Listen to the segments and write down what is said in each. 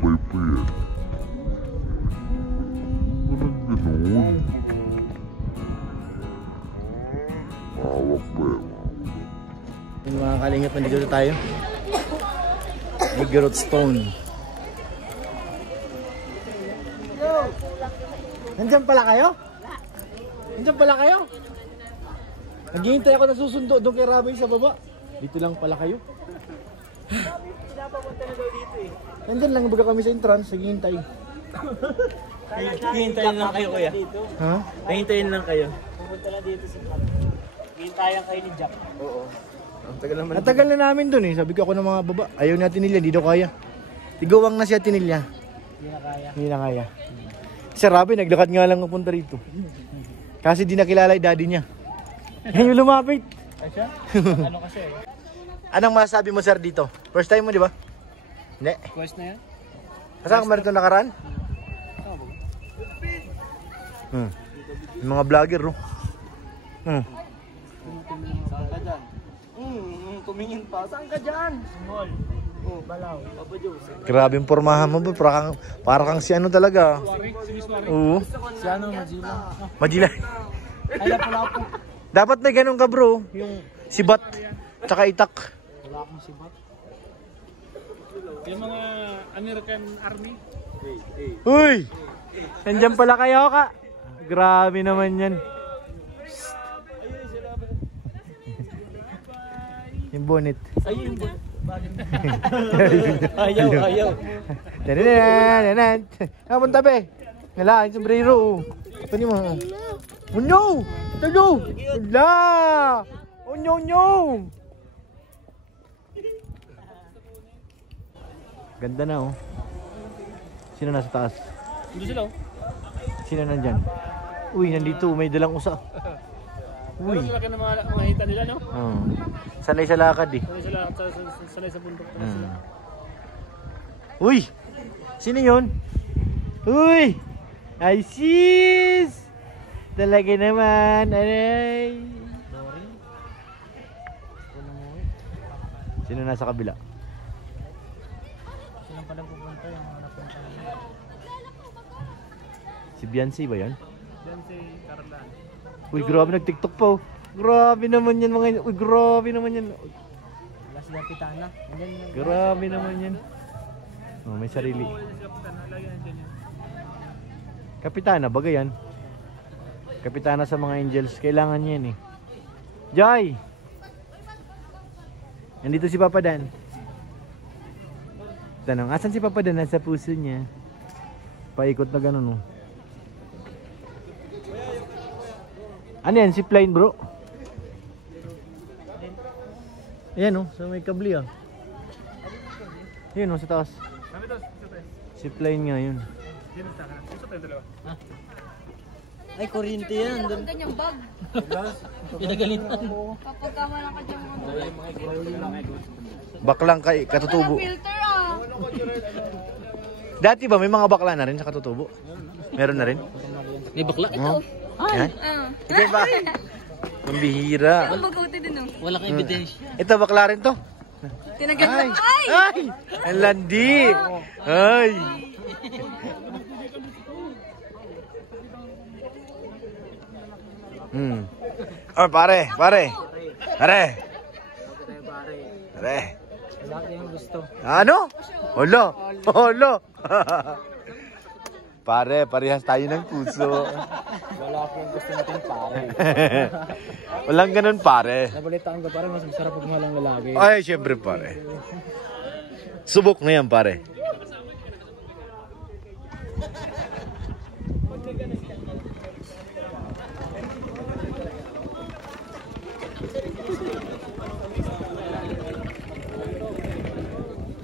sabay pa yan. Ganun. Hawak pa yan. Yung mga kalingap, nandito tayo. Igorot Stone. Nandiyan pala kayo? Nandiyan pala kayo? Naghihintay ako na susundo doon kay Rabay sa baba. Dito lang pala kayo. Pinapapunta na daw dito eh. Nandiyan lang baga kami sa entrance, naghihintay. Hihintayin lang kayo kuya. Ha? Hihintayin lang kayo. Pupunta na dito sa Jack. Hihintayan kayo ni Jack. Oo. Natagal na namin doon eh. Sabi ko ako ng mga baba. Ayaw ni Atinilya, hindi daw kaya. Tigawang na si Atinilya. Hindi na kaya. Hindi na kaya. Si Rabay, naglakad nga lang pupunta rito. Kasi di nakilala yung daddy niya. Ngayon lumapit. Ay siya? Ano kasi eh? Anong masasabi mo sir dito? First time mo di ba? Hindi. Quest na yan? Kasama ka ba rito nakaraan? Yung mga vlogger no? Saan ka dyan? Tumingin pa. Saan ka dyan? Small. Oh, balaw. Papa Jose. Grabe yung pormahan mo ba? Para kang si ano talaga. Oo. Si ano, Majila. Majila. Ay, pala po. Dapat may ganun ka bro. Yung sibat. Tsaka itak. Wala akong sibat. Yung mga American Army. Uy! Nandiyan pala kayo ka. Grabe naman yan. Yung bonnet. Ayun. Ayaw. Tananan. Kapon tabi. Nala, yung sombrero. Ito ni mo. Oh no! No! Wala! Oh no! Ganda na oh. Sino nasa taas? Hindi sila oh. Sino nandyan? Uy, nandito. May dalang usa. Uy. Pero laki ng mga hita nila no? Oh. Sanay sa lakad eh. Sanay sa bundok na sila. Uy! Sino yun? Uy! Ay sis! Talaga naman. Aray! Sino nasa kabila? Sino pala pupunta yung mga napunta nila? Si Beyonce ba yan? Diyan si Carlan. Uy, grabe nag-tiktok pa oh. Grabe naman yan mga. Uy, grabe naman yan. Wala sila Pitana. Grabe naman yan. Oh, may sarili. Kapitana, bagay yan. Kapitana sa mga angels. Kailangan yan eh. Joy! Nandito si Papa Dan. Tanong, asan si Papa Dan? Nasa puso niya. Paikot na ganun oh. Ano yan? Si Plain bro? Ayan oh, so may kabli ah. Ayan oh, sa taas. Si Plain nga yun. Ay, kuryente yan. Ang ganyang bag. Pinagalitan. Kapag kama lang ka dyan Baklang kay katutubo. filter ah. Dati ba may mga bakla na rin sa katutubo? Meron na rin? May bakla? Oh. Yan? Ah. Sige ba? Ang bihira. Ang maguti din oh. Wala kang ebidensya. Ito bakla rin to? Tinagal Ay! na. Ay! Ay! Ang landi! Ay! Oh, pare! Pare! Wala kayong gusto. Ano? Holo! Holo! Pare, parehas tayo ng puso. Wala kayong gusto natin pare. Walang ganun pare. Nabalitaan ko pare, mas masarap pag mahalang lalaki. Ay, syempre pare. Subok na yan pare.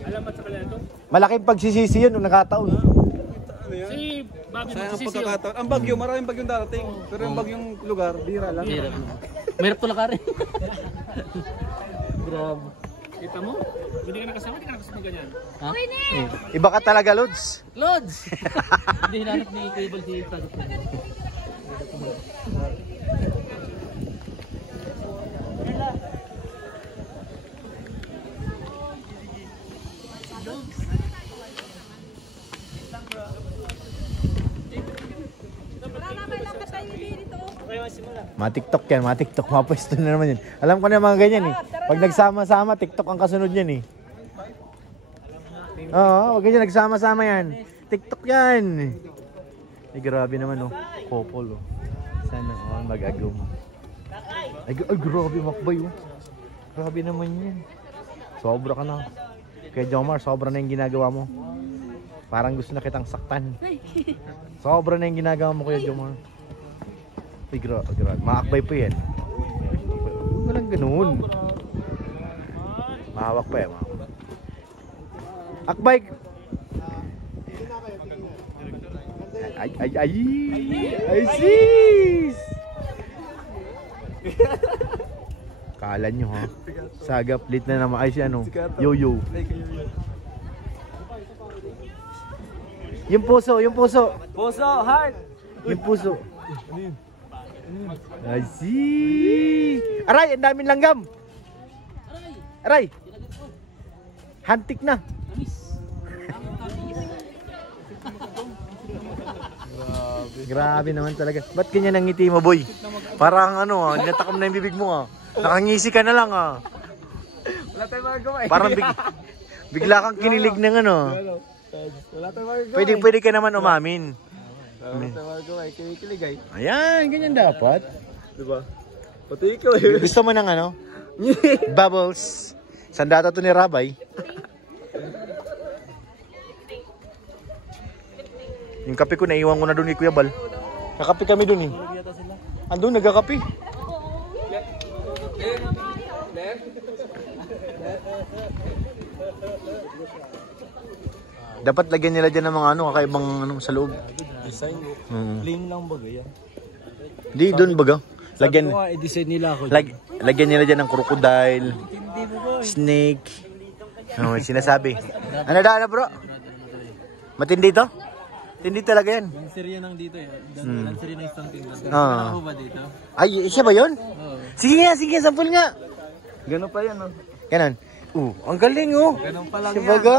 Alamat sa kanila ito. Malaking pagsisisi yun nung nakataon. Si Bobby Sayang ang magsisisi. pagkakataon. Ang bagyo, maraming bagyong darating. Pero yung bagyong lugar, bira lang. Mahirap na. Mahirap to lakarin. Grabe. Kita mo? Hindi ka nakasama, hindi ka nakasama ganyan. Ha? Iba ka talaga, Lods. Lods! Hindi hinanap ni Cable si Tagot. Ma-TikTok yan, ma-TikTok. Mapwesto na naman yan. Alam ko na mga ganyan eh. Pag nagsama-sama, TikTok ang kasunod yan eh. Oo, wag ganyan, nagsama-sama yan. TikTok yan. Ay, grabe naman oh. Couple oh. Sana oh, mag-agum. Ay, grabe makbay oh. Grabe naman yan. Sobra ka na. Kaya Jomar, sobra na yung ginagawa mo. Parang gusto na kitang saktan. Sobra na yung ginagawa mo, Kuya Jomar. Ay, grabe. Maakbay pa yan. Walang ganun. Mahawak pa yan. Akbay! Ay, sis! Kala nyo ha? Sagaplit na naman. Ay, si ano? Yo-yo. Yung puso, yung puso. Puso, heart. Yung puso. Ay, sis! Aray, ang daming langgam! Aray! Hantik na! Grabe naman talaga. Ba't ganyan ang ngiti mo, boy? Parang ano ah, ninatakam na yung bibig mo ah. Nakangisi ka na lang ah. Wala tayong magagawa eh. Parang bigla kang kinilig ng ano. Wala tayong magagawa. Pwede ka naman umamin. Wala tayong magagawa eh. Kinikilig ay. Ayan, ganyan dapat. Diba? Pati ikaw eh. Gusto mo ng ano? Bubbles. Sandata to ni Rabay. Yung kape ko, naiwan ko na doon ni Kuya Bal. Nakape kami doon eh. Andun, nagkakape. Dapat lagyan nila dyan ng mga ano, kakaibang ano, sa loob. Design. Plain lang baga yan. Di, doon baga. Lagyan, Sabi ko nga, i-design nila ako. lagyan nila dyan ng crocodile, snake. Ano, sinasabi. Ano na bro? Matindi to? Hindi talaga yan. Lanseria nang dito eh. Lanseria ng isang tingnan. Ah. Ako ba dito? Ay, siya ba yun? Oo. Sige, sample nga. Ganun pa yan oh. Ganon. Ang galing oh. Ganun pa lang Siya yan. baga?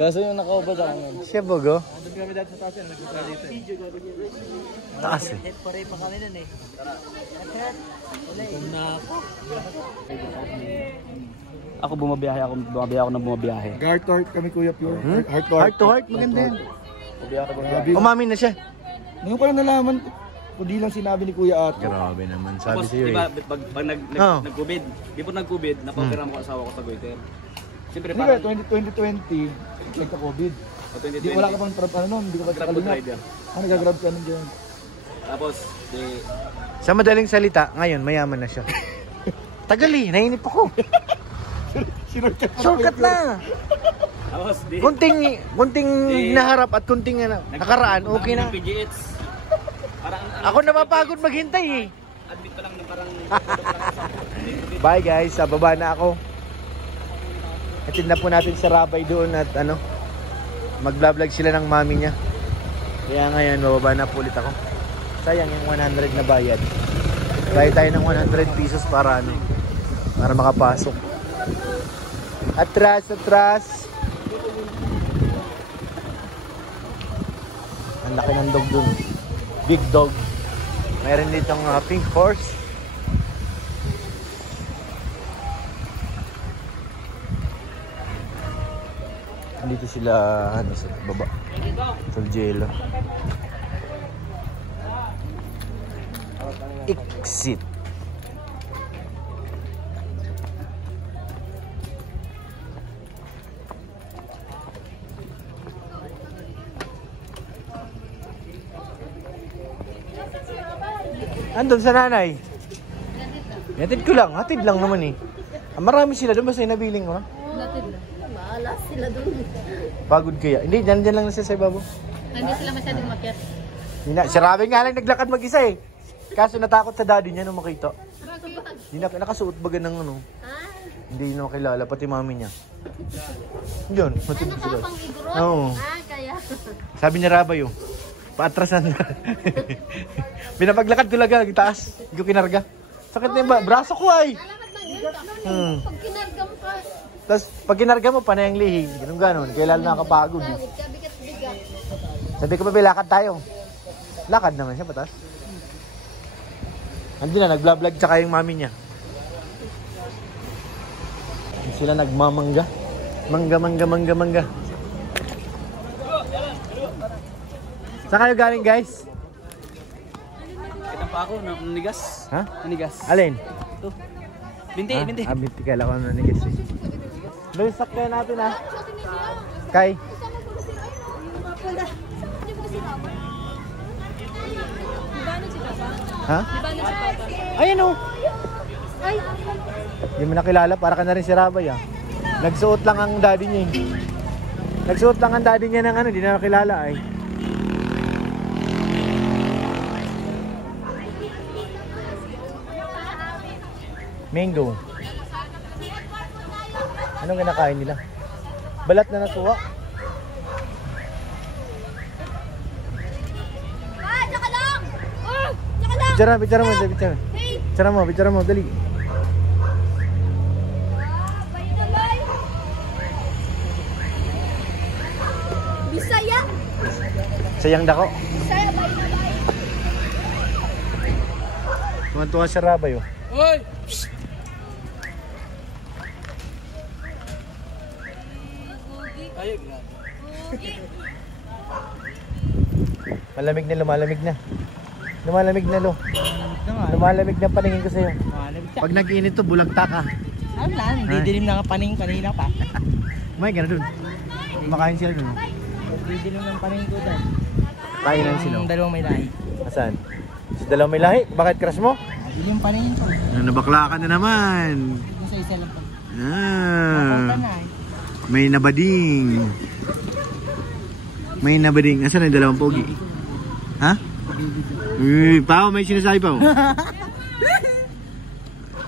Kaso yung nakaubad ako ngayon. Siya baga? Doon kami dati sa taas yan. Nagpunta dito eh. Taas eh. Pare pa kami nun eh. Na ako. Ako bumabiyahe ako ng bumabiyahe. Heart to heart kami Kuya Pure. Heart to Heart to heart, maganda yan. Grabe. Umamin na siya. Ngayon ko lang nalaman, kundi lang sinabi ni Kuya Ato. Grabe naman, sabi Tapos, sa'yo diba, eh. pag Oh. nag-COVID, before nag-COVID, napaoperahan ko asawa ko sa goiter. Siyempre, Hindi parang, ba, 2020, nagka-COVID. Hindi, wala ka pang, ano nun, hindi ko pa Grab food kalingap. rider. Nag-grab ka nun dyan. Tapos, di, Sa madaling salita, ngayon, mayaman na siya. Tagal eh, nainip ako. Shortcut na. tapos, di, Kunting naharap at kunting nakaraan, okay na. PGH. Parang, Ako napapagod maghintay eh. admit pa lang na parang, Bye guys, sa baba na ako. Atid na po natin sa Rabay doon at ano, mag-vlog sila ng mami niya. Kaya ngayon, bababa na po ulit ako. Sayang yung 100 na bayad. Bayad tayo ng 100 pesos para ano, para makapasok. Atras. Ang laki ng dog dun. Big dog. Meron ditong pink horse. Dito sila ano sa baba. Sa Jello. Exit. Andun sa nanay. Hatid ko lang. Hatid lang naman eh. Marami sila doon. Basta nabiling ko na. Natid lang. Maalas sila doon. Pagod kaya. Hindi, dyan lang na siya sa ibabaw. Hindi sila masyadong makyat. Si Rabi nga lang naglakad mag-isa eh. Kaso natakot sa daddy niya nung makita. Hindi na nakasuot baga ng ano. Hindi na makilala, pati mami niya. Yun, matindi sila. Oo. Kaya. Sabi ni Rabay oh, paatrasan na. Pinapaglakad ko laga, taas. Hindi ko kinarga. Sakit na yung braso ko ay. Pag kinargam ka, Tapos pag kinarga mo, panay ang lihi. Ganun. Kaya lalo nakakapagod eh. kabigat-bigat. Sabi ko ba, lakad tayo. Lakad naman siya, patas. Andun na, nagblog tsaka yung mami niya. Sila nagmamangga. Mangga. Saan kayo galing, guys? Kita pa ako, nanigas. Ha? Nanigas. Alin? Ito. Binti. Binti. Kala ko na nanigas eh. Lusak kayo natin ha. Kay? Ha? Ayan o. Hindi mo nakilala, para ka na rin si Rabay ah. Nagsuot lang ang daddy niya eh. Nagsuot lang ang daddy niya ng ano, hindi na nakilala ay. Mango. Anong kinakain nila? Balat na natuwa. Tsaka lang! Tsaka lang! Picture mo, dali. Bisaya! Sayang dako. Bisaya, bay na bay! Tuwan-tuwa si Rabay oh. Hoy! Ay, grabe. Malamig na, lumalamig na. Lumalamig na lo. Lumalamig na paningin ko sa'yo. Pag nag-iinit to, bulagta ka. Ano lang, didilim na nga paning kanina pa. May gano'n dun. Kumakain sila dun. Didilim ng paning ko doon. Kainan sila. Yung dalawang may lahi. Asan? Si dalawang may lahi? Bakit crush mo? Didilim paning ko. Nabakla ka na naman. Yung sa isa lang pa. Ah, may nabading. Asan yung dalawang pogi? Ha? Uy, Pao, may sinasabi pa.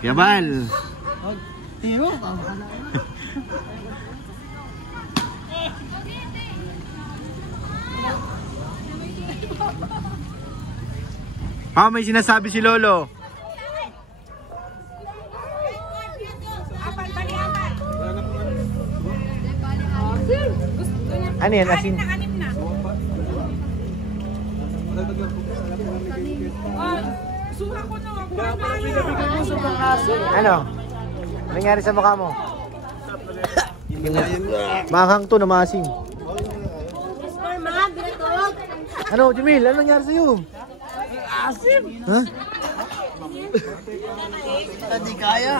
Yabal. Tiro. Pao, may sinasabi si Lolo. Ano yan? Asin? Ano? Ano nangyari sa mukha mo? Mahang to na maasim. Ano, Jamil? Ano nangyari sa'yo? Asim! Ha? Hindi kaya.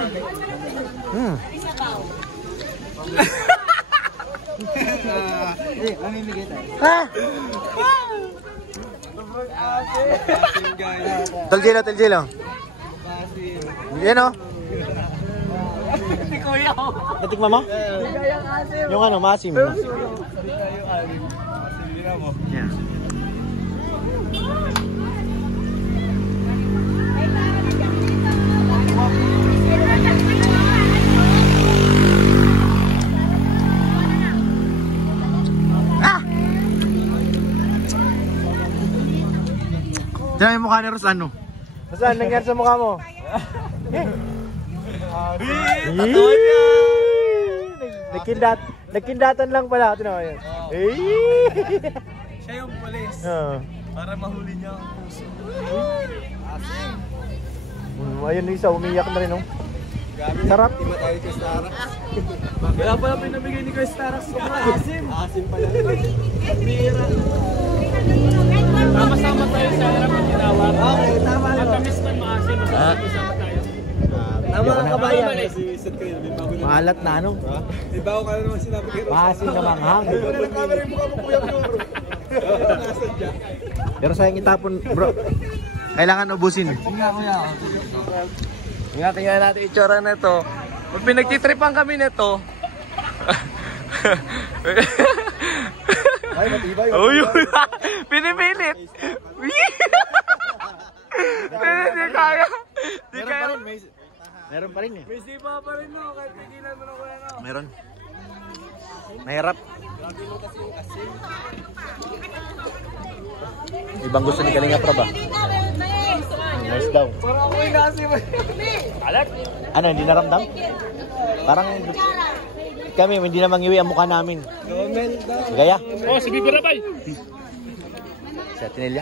Mamimigay tayo. Ha? Taljelo. Yan o. Hindi kuya ko. Natikma mo? Yung ano, maasim. Yan. Diyan yung mukha ni Ros, ano? Saan nangyari sa mukha mo? Tatuan niya! Nagkindatan lang pala. Ito na yun. Siya yung pulis. Para mahuli niya ang puso. Ayun yung isa, umiyak na rin. Oh. Sarap. Tima tayo kay Starax. Kaya pala pinamigay ni kay Starax. Asim. Asim pala. Bira. Sama-sama tayo sa harap ng ginawa. Okay, tama na. Matamis man maasim, masama tayo. Tama ang kabayan. Si Seth kayo, may bago na. Maalat na ano? May bago ka na naman sinabi kay Rosa. Maasim na manghang. Nagkamera yung mukha mo kuya bro. Nasadya. Pero sayang itapon, bro. Kailangan ubusin. Ingatan nga natin itsura na ito. Pag pinagtitripan kami nito. Ay, matibay. Uy, pinipilit. Hindi kaya. Hindi kaya. Meron pa rin eh. May sipa pa rin no, kahit tigilan mo na kuya no. Meron. Mahirap. Ibang gusto ni Kalinga Prab ba? Nice daw. Parang ako yung nasi ba? Ano, hindi naramdam? Parang kami, hindi na mangiwi ang mukha namin. Government daw. Gaya? Oh, si Bibi Rabay! Si Atinelya?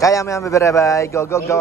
Kaya mo yan, bebe. Go, go, go.